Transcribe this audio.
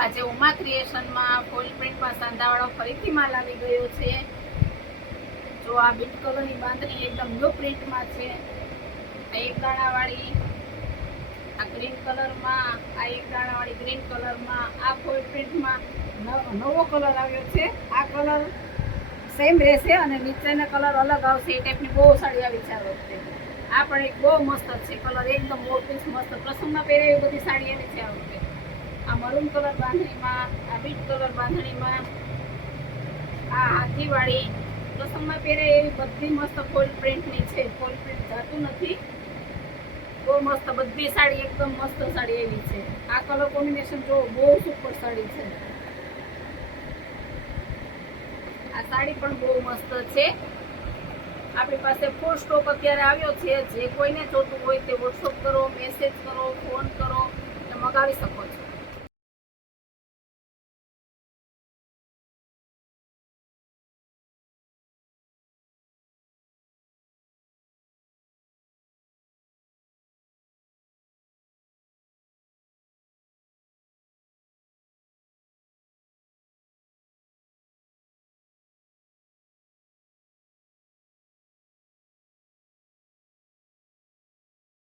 આજે ઉમા ક્રિએશનમાં ફૂલ પ્રિન્ટમાં સાંધાવાળો ફરીથી માલ આવી ગયો છે। જો આ બીટ કલરની બાંધણી એકદમ ન્યૂ પ્રિન્ટમાં છે। આ એક દાણાવાળી આ ગ્રીન કલરમાં, આ એક દાણાવાળી ગ્રીન કલરમાં, આ ફૂલ પ્રિન્ટમાં નવો કલર આવ્યો છે। આ કલર સેમ રહેશે અને નીચેના કલર અલગ આવશે। એ ટાઈપની બહુ સાડી આવી છે આ વખતે। આ પણ એક બહુ મસ્ત છે કલર, એકદમ મોટીસ મસ્ત પ્રસંગમાં પહેરે એવી બધી સાડી આવી છે આ વખતે। આ મરૂન કલર બાંધણીમાં, આ બીટ કલર બાંધણીમાં, આ હાથીવાળી પ્રસંગમાં પહેરે એવી બધી મસ્ત ફૂલ પ્રિન્ટની છે। ફૂલ પ્રિન્ટ જાતું નથી, બહુ મસ્ત બધી સાડી એકદમ મસ્ત સાડી એવી છે। આ કલર કોમ્બિનેશન જો બહુ સુપર સાડી છે। આ સાડી પણ બહુ મસ્ત છે। આપણી પાસે ફૂલ સ્ટોક અત્યારે આવ્યો છે। જે કોઈને જોતું હોય તે વોટ્સઅપ કરો, મેસેજ કરો, ફોન કરો, મગાવી શકો છો।